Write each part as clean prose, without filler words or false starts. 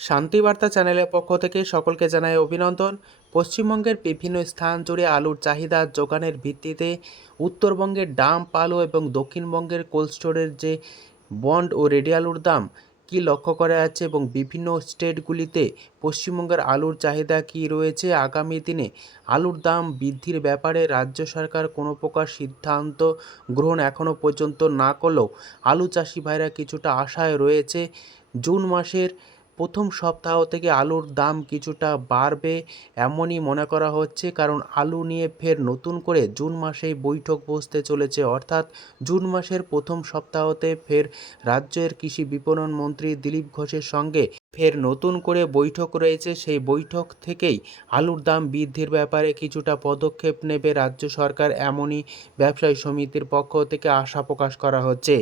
শান্তিবার্তা চ্যানেলের পক্ষ থেকে সকলকে জানাই অভিনন্দন। পশ্চিমবঙ্গের বিভিন্ন স্থান জুড়ে আলুর চাহিদা যোগানের ভিত্তিতে উত্তরবঙ্গের ডাম্প আলু এবং দক্ষিণবঙ্গের কোল্ড স্টোরের যে বন্ড ও রেডি আলুর দাম কি লক্ষ্য করা যাচ্ছে এবং বিভিন্ন স্টেটগুলিতে পশ্চিমবঙ্গের আলুর চাহিদা কি রয়েছে, আগামী দিনে আলুর দাম বৃদ্ধির ব্যাপারে রাজ্য সরকার কোনো প্রকার সিদ্ধান্ত গ্রহণ এখনও পর্যন্ত না করলেও আলু চাষি ভাইরা কিছুটা আশায় রয়েছে। জুন মাসের প্রথম সপ্তাহ থেকে আলুর দাম কিছুটা বাড়বে এমনই মনে করা হচ্ছে, কারণ আলু নিয়ে ফের নতুন করে জুন মাসেই বৈঠক বসতে চলেছে। অর্থাৎ জুন মাসের প্রথম সপ্তাহতে ফের রাজ্যের কৃষি বিপণন মন্ত্রী দিলীপ ঘোষের সঙ্গে ফের নতুন করে বৈঠক রয়েছে। সেই বৈঠক থেকেই আলুর দাম বৃদ্ধির ব্যাপারে কিছুটা পদক্ষেপ নেবে রাজ্য সরকার, এমনই ব্যবসায়ী সমিতির পক্ষ থেকে আশা প্রকাশ করা হচ্ছে।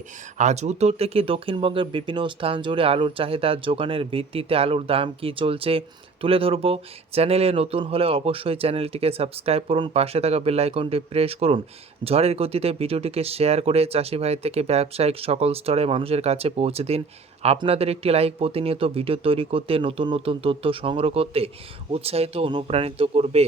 আজ উত্তর থেকে দক্ষিণবঙ্গের বিভিন্ন স্থান জুড়ে আলুর চাহিদা যোগানের ভিত্তিতে আলুর দাম কি চলছে তুলে ধরবো। চ্যানেলে নতুন হলে অবশ্যই চ্যানেলটিকে সাবস্ক্রাইব করুন, পাশে থাকা বেল আইকনটি প্রেস করুন। ঝড়ের গতিতে ভিডিওটিকে শেয়ার করে চাষি ভাই থেকে ব্যবসায়িক সকল স্তরে মানুষের কাছে পৌঁছে দিন। আপনাদের একটি লাইক প্রতিনিয়ত ভিডিও তৈরি করতে, নতুন নতুন তথ্য সংগ্রহ করতে উৎসাহিত অনুপ্রাণিত করবে।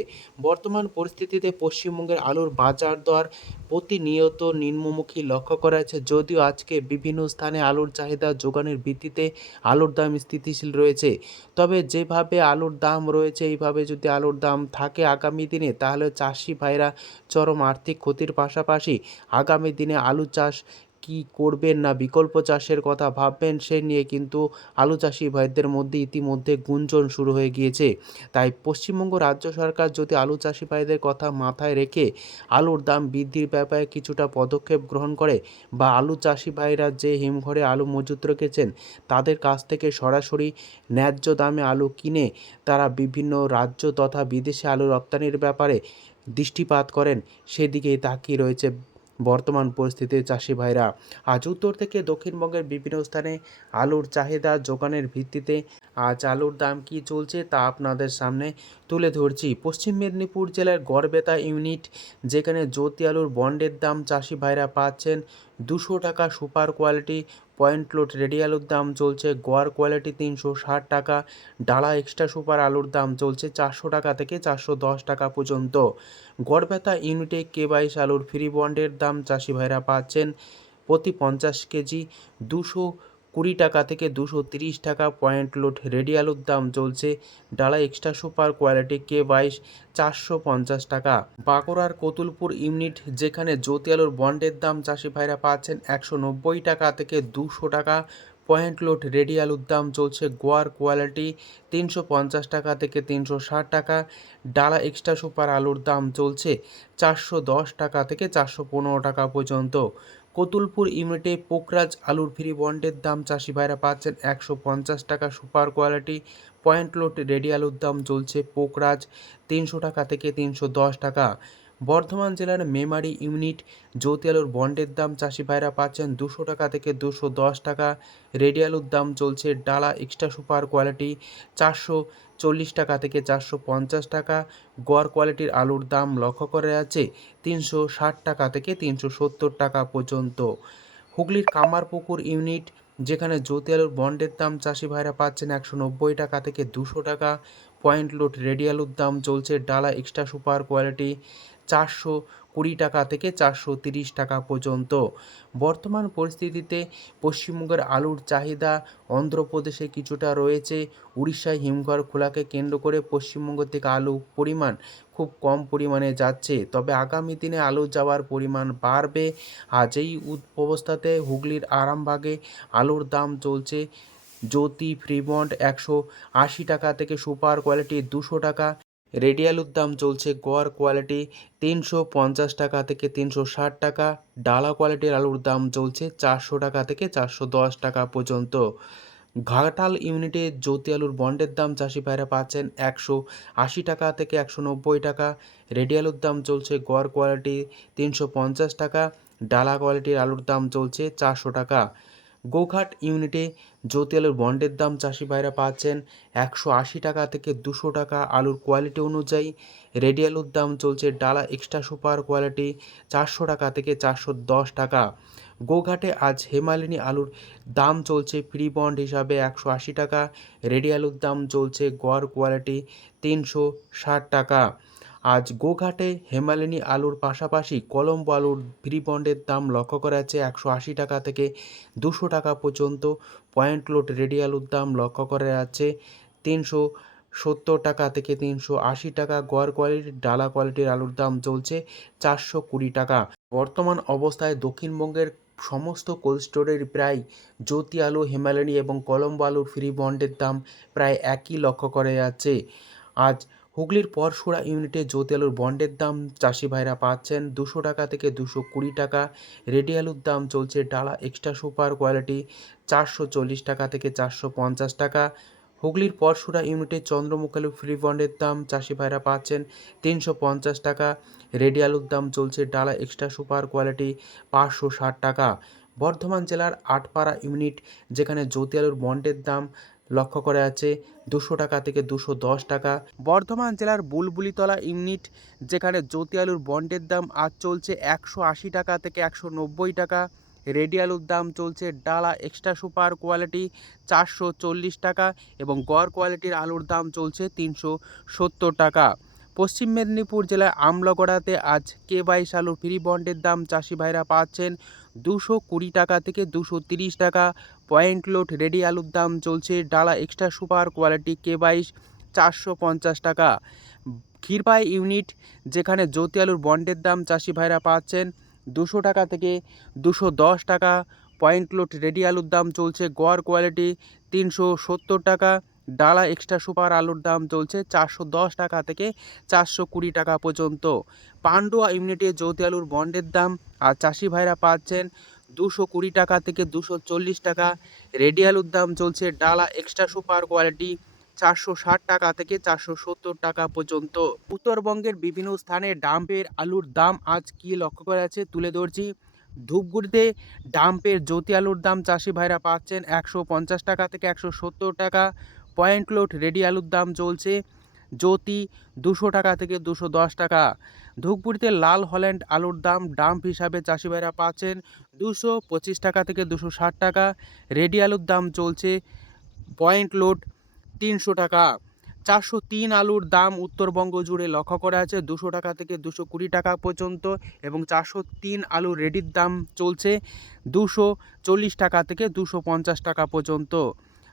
বর্তমান পরিস্থিতিতে পশ্চিমবঙ্গের আলুর বাজার দর প্রতিনিয়ত নিম্নমুখী লক্ষ্য করা যাচ্ছে, যদিও আজকে বিভিন্ন স্থানে আলুর চাহিদা যোগানের ভিত্তিতে আলুর দাম স্থিতিশীল রয়েছে। তবে যেভাবে আলুর দাম রয়েছে এইভাবে যদি আলুর দাম থাকে আগামী দিনে, তাহলে চাষি ভাইরা চরম আর্থিক ক্ষতির পাশাপাশি আগামী দিনে আলু চাষ কি করবেন না বিকল্প চাষের কথা ভাববেন, সে নিয়ে কিন্তু আলু চাষি ভাইদের মধ্যে ইতিমধ্যে গুঞ্জন শুরু হয়ে গিয়েছে। তাই পশ্চিমবঙ্গ রাজ্য সরকার যদি আলু চাষি ভাইদের কথা মাথায় রেখে আলুর দাম বৃদ্ধির ব্যাপারে কিছুটা পদক্ষেপ গ্রহণ করে, বা আলু চাষি ভাইরা যে হিমঘরে আলু মজুত রেখেছেন তাদের কাছ থেকে সরাসরি ন্যায্য দামে আলু কিনে তারা বিভিন্ন রাজ্য তথা বিদেশে আলু রপ্তানির ব্যাপারে দৃষ্টিপাত করেন, সেদিকেই তাকিয়ে রয়েছে বর্তমান পরিস্থিতির চাষি ভাইরা। আজ উত্তর থেকে দক্ষিণবঙ্গের বিভিন্ন স্থানে আলুর চাহিদা যোগানের ভিত্তিতে আজ আলুর দাম কি চলছে তা আপনাদের সামনে তুলে ধরছি। পশ্চিম মেদিনীপুর জেলার গড়বেতা ইউনিট, যেখানে জ্যোতি আলুর বন্ডের দাম চাষি ভাইরা পাচ্ছেন 200 টাকা। Super quality point load ready আলুর দাম চলছে গড় কোয়ালিটি 360 টাকা। ডালা এক্সট্রা সুপার আলুর দাম চলছে 400 টাকা থেকে 410 টাকা পর্যন্ত। গড়বেতা ইউনিটে K22 আলুর ফ্রি বন্ডের দাম চাষি ভাইরা পাচ্ছেন প্রতি 50 কেজি 220 টাকা থেকে 230 টাকা। পয়েন্ট লোড রেডি আলুর দাম চলছে ডালা এক্সট্রা সুপার কোয়ালিটি K22 450 টাকা। বাঁকুড়ার কতুলপুর ইউনিট, যেখানে জ্যোতি আলুর বন্ডের দাম চাষি ভাইরা পাচ্ছেন 190 টাকা থেকে 200 টাকা। পয়েন্ট লোড রেডি আলুর দাম চলছে গোয়ার কোয়ালিটি 350 টাকা থেকে 360 টাকা। ডালা এক্সট্রা সুপার আলুর দাম চলছে 410 টাকা থেকে 415 টাকা পর্যন্ত। কতুলপুর ইউনিটে পোকরাজ আলুর ফ্রি বন্ডের দাম চাষি ভাইরা পাচ্ছেন 150 টাকা। Super quality point load ready আলুর দাম চলছে পোকরাজ 300 টাকা থেকে 310 টাকা। বর্ধমান জেলার মেমারি ইউনিট, জ্যোতি আলুর বন্ডের দাম চাষি ভাইরা পাচ্ছেন 200 টাকা থেকে 210 টাকা। রেডি আলুর দাম চলছে ডালা এক্সট্রা সুপার কোয়ালিটি 440 টাকা থেকে 450 টাকা। গড় কোয়ালিটির আলুর দাম লক্ষ্য করা যাচ্ছে 360 টাকা থেকে 370 টাকা পর্যন্ত। হুগলির কামারপুকুর ইউনিট, যেখানে জ্যোতি আলুর বন্ডের দাম চাষি ভাইরা পাচ্ছেন 190 টাকা থেকে 200 টাকা। পয়েন্ট লোড রেডি আলুর দাম চলছে ডালা এক্সট্রা সুপার কোয়ালিটি 420 টাকা থেকে 430 টাকা পর্যন্ত। বর্তমান পরিস্থিতিতে পশ্চিমবঙ্গের আলুর চাহিদা অন্ধ্রপ্রদেশে কিছুটা রয়েছে। উড়িষ্যায় হিমঘর খোলাকে কেন্দ্র করে পশ্চিমবঙ্গ থেকে আলু পরিমাণ খুব কম পরিমাণে যাচ্ছে, তবে আগামী দিনে আলু যাওয়ার পরিমাণ বাড়বে। আজ এই অবস্থাতে হুগলির আরামবাগে আলুর দাম চলছে জ্যোতি ফ্রিবন্ড 180 টাকা থেকে সুপার কোয়ালিটি 200 টাকা। রেডি আলুর দাম চলছে গড় কোয়ালিটি 350 টাকা থেকে 360 টাকা। ডালা কোয়ালিটির আলুর দাম চলছে 400 টাকা থেকে 410 টাকা পর্যন্ত। ঘাটাল ইউনিটে জ্যোতি আলুর বন্ডের দাম চাষি ভাইরা পাচ্ছেন 180 টাকা থেকে 190 টাকা। রেডি আলুর দাম চলছে গড় কোয়ালিটি 350 টাকা। ডালা কোয়ালিটির আলুর দাম চলছে 400 টাকা। গোঘাট ইউনিটে জ্যোতি আলুর বন্ডের দাম চাষি ভাইরা পাচ্ছেন 180 টাকা থেকে 200 টাকা। আলুর কোয়ালিটি অনুযায়ী রেডি আলুর দাম চলছে ডালা এক্সট্রা সুপার কোয়ালিটি 400 টাকা থেকে 410 টাকা। গোঘাটে আজ হেমালিনী আলুর দাম চলছে ফ্রি বন্ড হিসাবে 180 টাকা। রেডি আলুর দাম চলছে গড় কোয়ালিটি 360 টাকা। আজ গোঘাটে হেমালিনী আলুর পাশাপাশি কলম্বো আলুর ফ্রি বন্ডের দাম লক্ষ্য করা যাচ্ছে 180 টাকা থেকে 200 টাকা পর্যন্ত। পয়েন্ট লোড রেডি আলুর দাম লক্ষ্য করা যাচ্ছে 370 টাকা থেকে 380 টাকা। গড় কোয়ালিটির ডালা কোয়ালিটির আলুর দাম চলছে 420 টাকা। বর্তমান অবস্থায় দক্ষিণবঙ্গের সমস্ত কোল্ড স্টোরের প্রায় জ্যোতি আলু, হিমালয়ানি এবং কলম্বো আলুর ফ্রি বন্ডের দাম প্রায় একই লক্ষ্য করা যাচ্ছে। আজ হুগলির পরশুরা ইউনিটে জ্যোতি আলুর বন্ডের দাম চাষি ভাইরা পাচ্ছেন 200 টাকা থেকে 220 টাকা। রেডি আলুর দাম চলছে ডালা এক্সট্রা সুপার কোয়ালিটি 440 টাকা থেকে 450 টাকা। হুগলির পরশুরা ইউনিটে চন্দ্রমুখী আলু ফ্রি বন্ডের দাম চাষি ভাইরা পাচ্ছেন 350 টাকা। রেডি আলুর দাম চলছে ডালা এক্সট্রা সুপার কোয়ালিটি 560 টাকা। বর্ধমান জেলার আটপাড়া ইউনিট যেখানে জ্যোতি আলুর বন্ডের দাম লক্ষ্য করা যাচ্ছে 200 টাকা থেকে 210 টাকা। বর্ধমান জেলার বুলবুলিতলা ইউনিট যেখানে জ্যোতি আলুর বন্ডের দাম আজ চলছে 180 টাকা থেকে 190 টাকা। রেডি আলুর দাম চলছে ডালা এক্সট্রা সুপার কোয়ালিটি 440 টাকা এবং গড় কোয়ালিটির আলুর দাম চলছে 370 টাকা। পশ্চিম মেদিনীপুর জেলার আমলাগড়াতে আজ K22 আলুর ফ্রি বন্ডের দাম চাষি ভাইরা পাচ্ছেন 220 টাকা থেকে 230 টাকা। পয়েন্ট লোড রেডি আলুর দাম চলছে ডালা এক্সট্রা সুপার কোয়ালিটি K22 450 টাকা। ক্ষীরপাই ইউনিট যেখানে জ্যোতি আলুর বন্ডের দাম চাষি ভাইরা পাচ্ছেন 200 টাকা থেকে 210 টাকা। পয়েন্ট লোড রেডি আলুর দাম চলছে গড় কোয়ালিটি 370 টাকা। ডালা এক্সট্রা সুপার আলুর দাম চলছে 410 টাকা থেকে 420 টাকা পর্যন্ত। পান্ডুয়া ইউনিটে জ্যোতি আলুর বন্ডের দাম আর চাষি ভাইরা পাচ্ছেন 220 টাকা থেকে 240 টাকা। রেডি আলুর দাম চলছে ডালা এক্সট্রা সুপার কোয়ালিটি 460 টাকা থেকে 470 টাকা পর্যন্ত। উত্তরবঙ্গের বিভিন্ন স্থানে ডাম্পের আলুর দাম আজ কি লক্ষ্য করা যাচ্ছে তুলে ধরছি। ধূপগুড়িতে ডাম্পের জ্যোতি আলুর দাম চাষি ভাইরা পাচ্ছেন 150 টাকা থেকে 170 টাকা। পয়েন্ট লোড রেডি আলুর দাম চলছে জ্যোতি 200 টাকা থেকে 210 টাকা। ধূপগুড়িতে লাল হল্যান্ড আলুর দাম ডাম্প হিসাবে চাষি ভাইরা পাচ্ছেন 225 টাকা থেকে 260 টাকা। রেডি আলুর দাম চলছে পয়েন্ট লোড 300 টাকা। 403 আলুর দাম উত্তরবঙ্গ জুড়ে লক্ষ্য করা আছে 200 টাকা থেকে 220 টাকা পর্যন্ত এবং 403 আলুর রেডির দাম চলছে 240 টাকা থেকে 250 টাকা পর্যন্ত।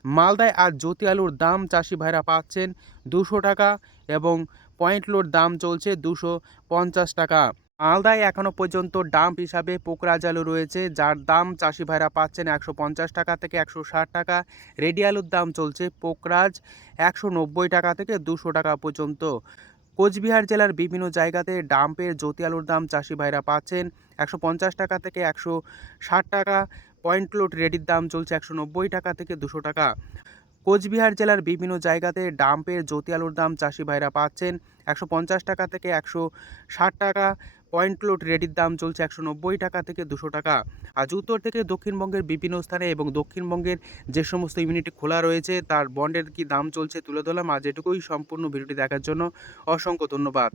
মালদায় আজ জ্যোতি আলুর দাম চাষি ভাইরা পাচ্ছেন 200 টাকা এবং পয়েন্ট লোড দাম চলছে 250 টাকা। মালদায় এখনও পর্যন্ত ডাম্প হিসাবে পোকরাজ আলু রয়েছে যার দাম চাষি ভাইরা পাচ্ছেন 150 টাকা থেকে 160 টাকা। রেডি আলুর দাম চলছে পোকরাজ 190 টাকা থেকে 200 টাকা পর্যন্ত। কোচবিহার জেলার বিভিন্ন জায়গাতে ডাম্পের জ্যোতি আলুর দাম চাষি ভাইরা পাচ্ছেন 150 টাকা থেকে 160 টাকা। পয়েন্ট লোড রেডির দাম চলছে 190 টাকা থেকে 200 টাকা। কোচবিহার জেলার বিভিন্ন জায়গাতে ডাম্পের জ্যোতি আলুর দাম চাষি ভাইরা পাচ্ছেন 150 টাকা থেকে 160 টাকা। পয়েন্ট লোড রেডির দাম চলছে 190 টাকা থেকে 200 টাকা। আজ উত্তর থেকে দক্ষিণবঙ্গের বিভিন্ন স্থানে এবং দক্ষিণবঙ্গের যে সমস্ত ইউনিট খোলা রয়েছে তার বন্ডের কি দাম চলছে তুলে ধরলাম। আজ এটুকুই। সম্পূর্ণ ভিডিওটি দেখার জন্য অসংখ্য ধন্যবাদ।